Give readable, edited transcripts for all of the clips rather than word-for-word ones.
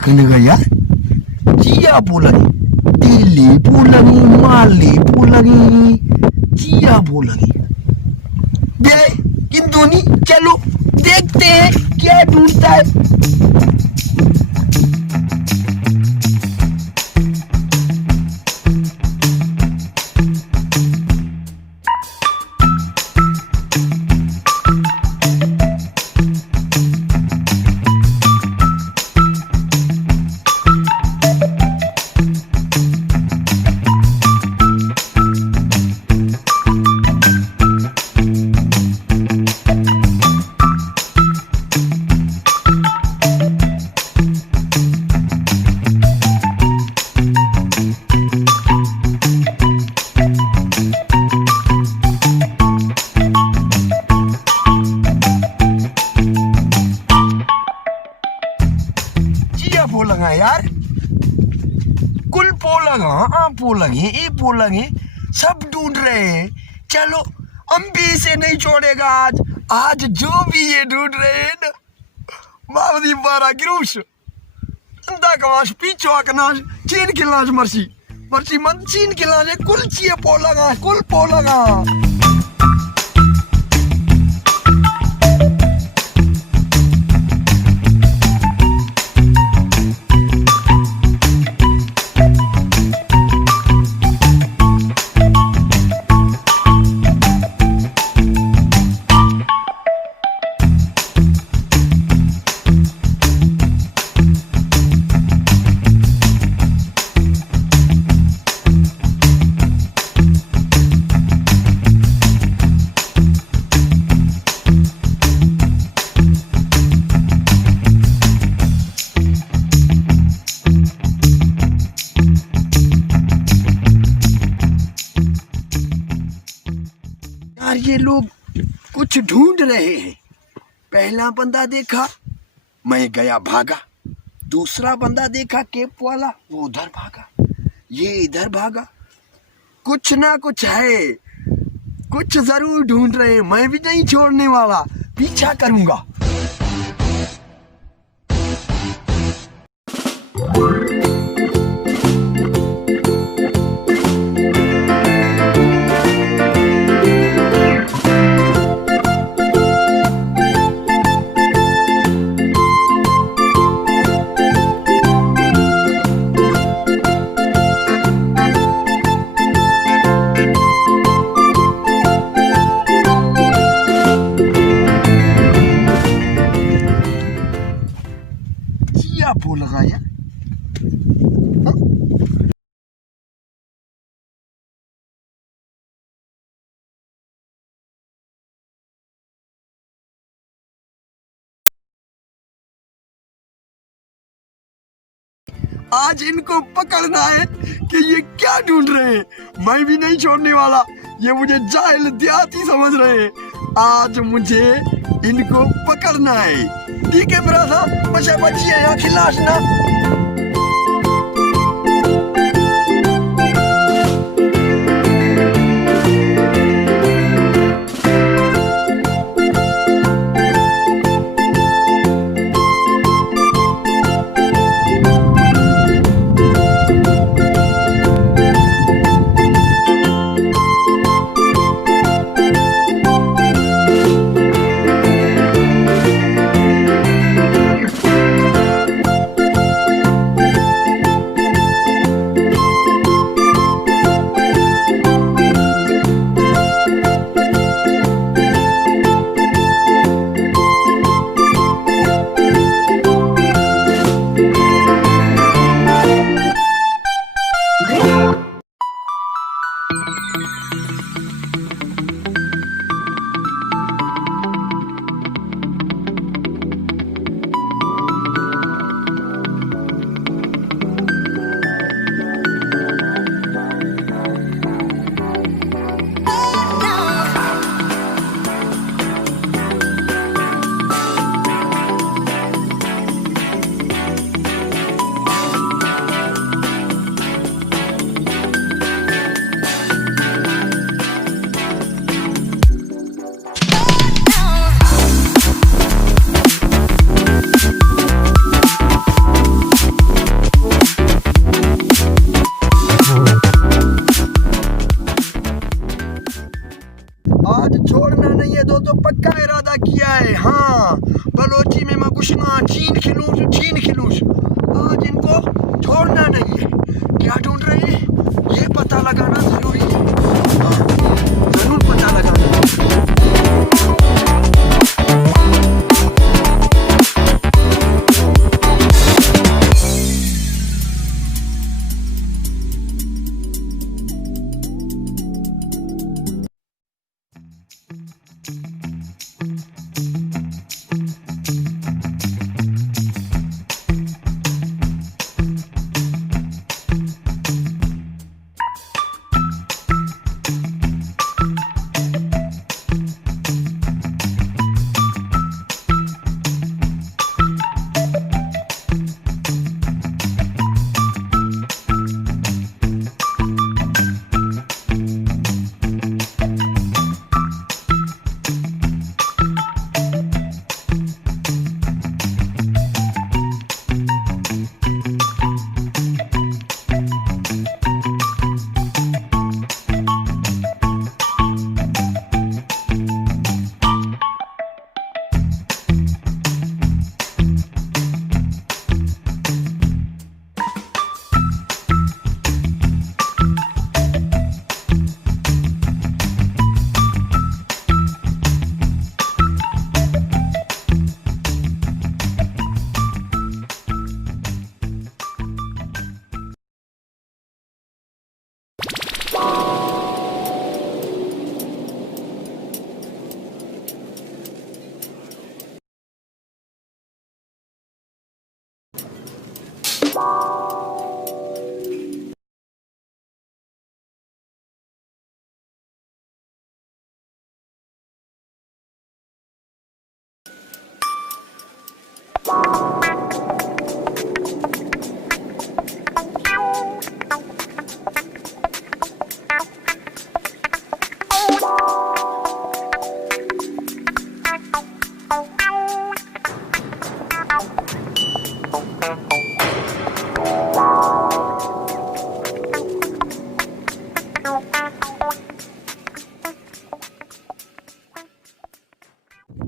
kene ga yaar jiya bolagi tili bolagi mali bolagi jiya bolagi बे किंतु नहीं चलो देखते हैं क्या ढूंढता है यार कुल पोलंगे ये पोलंगे सब ढूंढ रहे हैं चलो हम भी इसे नहीं छोड़ेगा आज जो भी ये ढूंढ रहे हैं ना मावदी बारा गिरूश अंदा कमाश पीछो आकनाश चीन किलाश मर्सी मन चीन किलाश कुल चिए पोलंगा ये लोग कुछ ढूंढ रहे हैं पहला बंदा देखा मैं गया भागा दूसरा बंदा देखा केप वाला वो उधर भागा ये इधर भागा कुछ ना कुछ है कुछ जरूर ढूंढ रहे हैं मैं भी नहीं छोड़ने वाला पीछा करूंगा लगाया आज इनको पकड़ना है कि ये क्या ढूंढ रहे हैं मैं भी नहीं छोड़ने वाला ये मुझे जाहिल देहाती समझ रहे हैं आज मुझे इनको पकड़ना है ठीक है ब्रदर बचा बचिए यहाँ खिलाश ना लगाना जरूरी है। हाँ, जरूर पता लगाना।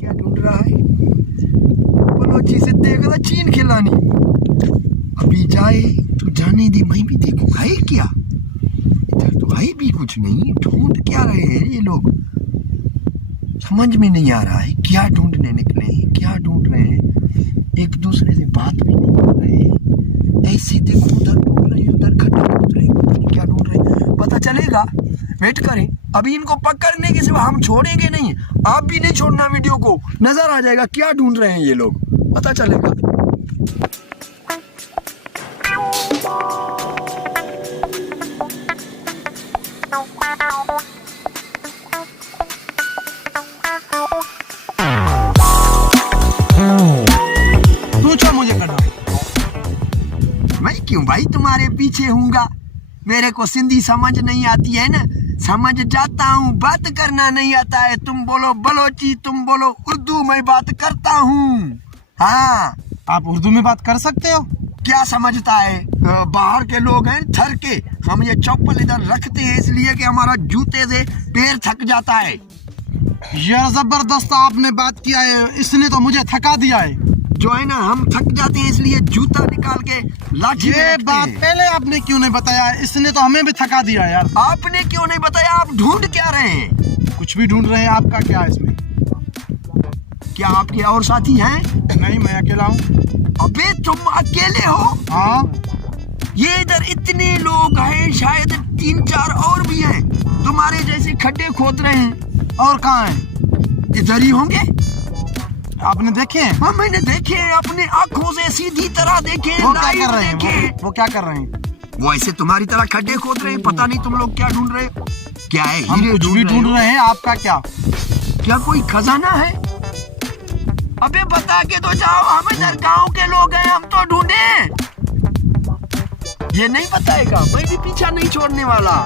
क्या ढूंढ रहा है? बलोची से देखा था चीन खिलानी। अभी जाए तो जाने दे, मैं भी देखूं है क्या। इधर तो है भी कुछ नहीं, ढूंढ क्या रहे हैं ये लोग, समझ में नहीं आ रहा है। क्या ढूंढने निकले हैं, क्या ढूंढ रहे हैं, एक दूसरे से बात भी नहीं कर रहे। ऐसे देखो, उधर ढूंढ रहे हैं, उधर खड्डे ढूंढ रहे हैं, क्या ढूंढ रहे हैं पता चलेगा। वेट करें, अभी इनको पकड़ने के सिवा हम छोड़ेंगे नहीं। आप भी नहीं छोड़ना, वीडियो को नजर आ जाएगा क्या ढूंढ रहे हैं ये लोग, पता चलेगा। पूछो मुझे करना, मैं क्यों भाई तुम्हारे पीछे हूँगा। मेरे को सिंधी समझ नहीं आती है ना, समझ जाता हूँ, बात करना नहीं आता है। तुम बोलो बलोची, तुम बोलो उर्दू, मैं बात करता हूँ। हाँ, आप उर्दू में बात कर सकते हो। क्या समझता है, बाहर के लोग हैं थर के, हम ये चप्पल इधर रखते हैं इसलिए कि हमारा जूते से पैर थक जाता है। यार जबरदस्त आपने बात किया है, इसने तो मुझे थका दिया है। जो है ना, हम थक जाते हैं इसलिए जूता निकाल के लाठी ये बात पहले आपने क्यों नहीं बताया, इसने तो हमें भी थका दिया यार। आपने क्यों नहीं बताया, आप ढूंढ क्या रहे हैं? कुछ भी ढूंढ रहे हैं, आपका क्या है इसमें? क्या आपके और साथी हैं? नहीं, मैं अकेला हूँ। अबे तुम अकेले हो? हाँ, ये इधर इतने लोग हैं, शायद 3-4 और भी हैं तुम्हारे जैसे खड्डे खोद रहे हैं। और कहाँ है? इधर ही होंगे। आपने देखे? हाँ, मैंने देखे, अपने आंखों से सीधी तरह देखे। वो क्या कर रहे हैं? वो क्या कर रहे हैं? वो ऐसे तुम्हारी तरह खड्डे खोद रहे हैं। पता नहीं तुम लोग क्या ढूंढ रहे हो। क्या है? हम हीरे कुछ भी ढूंढ रहे हैं, आपका क्या? क्या कोई खजाना है? अबे बता के तो जाओ, हम इधर गाँव के लोग हैं, हम तो ढूंढे। ये नहीं बताएगा, मैं भी पीछा नहीं छोड़ने वाला।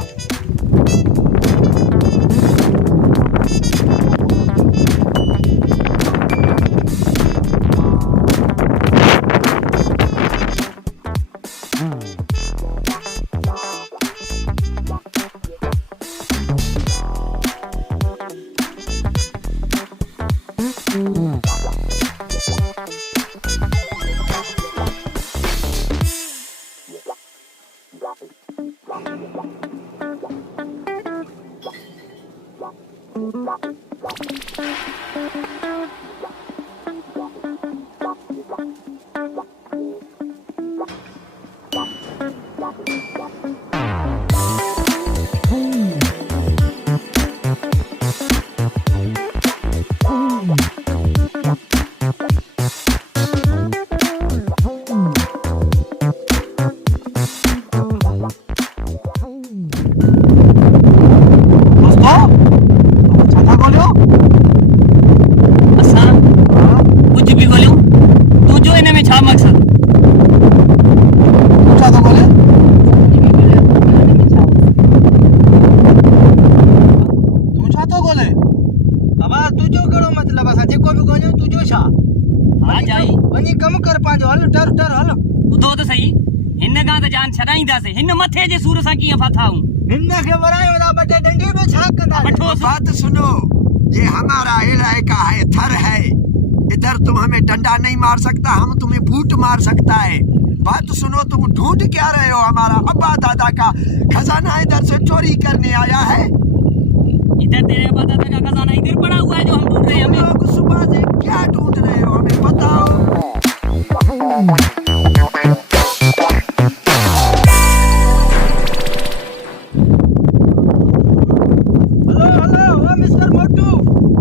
दोस्तों अच्छा था बोलो। असां कुछ भी बोलियो तू जो इन में छा मकसद अच्छा तो बोले। तुम छा तो बोले। बाबा तुझो कहिड़ो मतिलबु असां जेको बि कयूं तुझो छा हा जाई वञी कमु कर पंहिंजो हल डर डर हल ॿुधो त सही हिन खां त जान छॾाईंदासीं हिन मथे जे सूर सां कीअं फाथा हूं हिन खे वरायूं था ॿ टे डंडी में छा कंदा वठो बात सुनो, ये हमारा इलाका है, थर है। इधर तुम हमें डंडा नहीं मार सकता, हम तुम्हें बूट मार सकता है। बात सुनो, तुम ढूंढ क्या रहे हो? हमारा अब्बा दादा का खजाना इधर से चोरी करने आया है। इधर तेरे अब्बा दादा का खजाना इधर पड़ा हुआ है जो हम ढूंढ रहे हैं तुम हमें लोग सुबह से क्या ढूंढ रहे हो हमें बताओ। हलो हलो ओ मिस्टर मोटू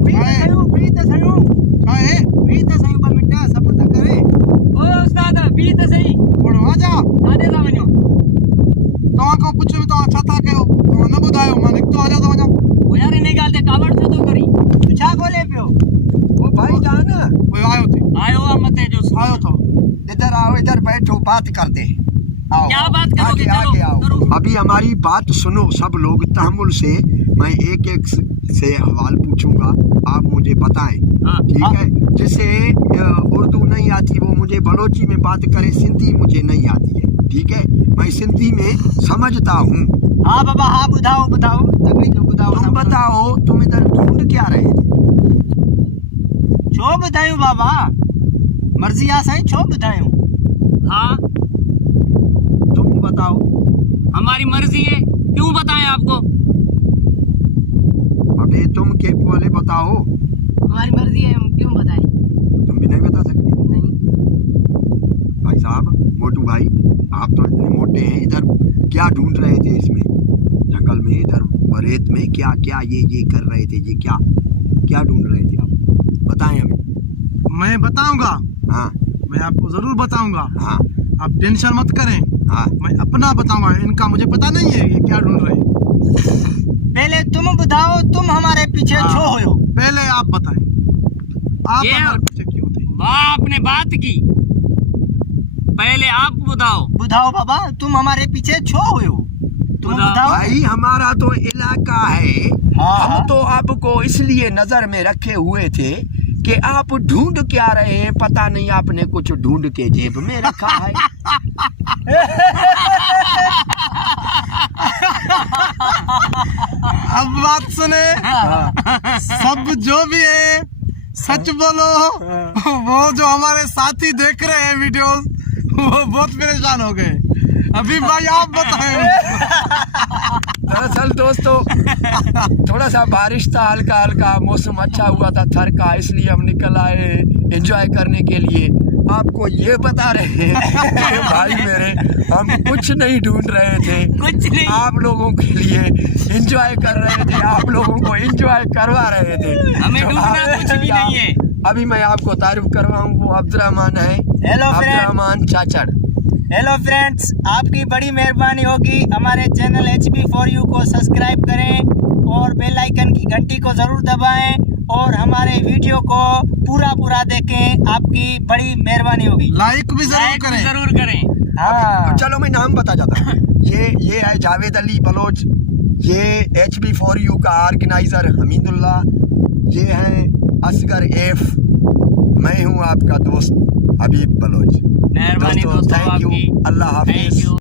बी त सयूं का है ॿ मिंट सब्र त करे ओ उस्ताद बी त सही बोलो आजा। काॾे था वञो तव्हां खां पुछियो तव्हां छा था कयो तव्हां न ॿुधायो मां निकितो हलियो थो वञा। ओ यार इन ॻाल्हि ते कावड़ छो थो करी तूं छा ॻोल्हे पियो वो भाई जान ओए आयो थी आयो आहे मथे जो सूर। आयो थो। इधर आओ, इधर बैठो, बात करते हैं। आओ, क्या बात करोगे? आगे, चलो, आगे आओ। करो। अभी हमारी बात सुनो सब लोग तहम्मुल से। मैं एक एक से सवाल पूछूंगा, आप मुझे बताएं। हाँ, ठीक है? जिसे उर्दू नहीं आती वो मुझे बलोची में बात करे, सिंधी मुझे नहीं आती है। ठीक है? मैं सिंधी में समझता हूँ। हा बाबा हा ॿुधाओ तकलीफ़ ॿुधाओ तुम बताओ, तुम इधर ढूंढ क्या रहे थे? छो ॿुधायूं बाबा मर्ज़ी आहे साईं छो ॿुधायूं हाँ तुम बताओ। हमारी मर्जी है क्यों बताएं आपको अबे तुम के बोले बताओ। हमारी मर्जी है हम क्यों बताएं तुम भी नहीं बता सकते। नहीं भाई साहब, मोटू भाई, आप तो इतने मोटे हैं, इधर क्या ढूंढ रहे थे इसमें जंगल में, इधर रेत में क्या क्या ये कर रहे थे? ये क्या क्या ढूंढ रहे थे आप? बताएं हमें। मैं बताऊंगा। हाँ मैं आपको जरूर बताऊंगा। हाँ आप टेंशन मत करें। हाँ मैं अपना बताऊंगा इनका मुझे पता नहीं है ये क्या ढूंढ रहे हैं। पहले तुम बताओ तुम हमारे पीछे हाँ। छो हो पहले आप बताएं आप ये- हमारे पीछे क्यों थे। वाह आपने बात की पहले आप बताओ बाबा तुम हमारे पीछे छो हो तुम बताओ। बताओ भाई, हमारा तो इलाका है। हाँ, हम हाँ। तो आपको इसलिए नजर में रखे हुए थे कि आप ढूंढ क्या रहे हैं, पता नहीं आपने कुछ ढूंढ के जेब में रखा है। अब बात सुने। सब जो भी है सच बोलो। वो जो हमारे साथी देख रहे हैं वीडियोस वो बहुत परेशान हो गए। अभी भाई आप बताएं। दरअसल दोस्तों, थोड़ा सा बारिश था, हल्का हल्का मौसम अच्छा हुआ था थर का, इसलिए हम निकल आए एंजॉय करने के लिए। आपको ये बता रहे हैं कि भाई मेरे, हम कुछ नहीं ढूंढ रहे थे, कुछ नहीं आप लोगों के लिए एंजॉय कर रहे थे, आप लोगों को एंजॉय करवा रहे थे। हमें जो ढूंढना आपने कुछ भी किया, नहीं है। अभी मैं आपको तारीफ करवाऊँ, वो अब्दुर्रहमान है। Hello friend Abdurrahman चाचड़। Hello friends आपकी बड़ी मेहरबानी होगी हमारे चैनल HB4U को सब्सक्राइब करें और बेल आइकन की घंटी को ज़रूर दबाएं और हमारे वीडियो को पूरा देखें, आपकी बड़ी मेहरबानी होगी। लाइक भी जरूर लाइक करें। जरूर करें हाँ चलो मैं नाम बता जाता हूँ। ये है जावेद अली बलोच, ये HB4U का ऑर्गेनाइजर हमीदुल्लाह, ये है असगर एफ, मैं हूँ आपका दोस्त हबीब बलोच। मेहरबानी दोस्तों थैंक यू, आपकी अल्लाह हाफिज। Thank you.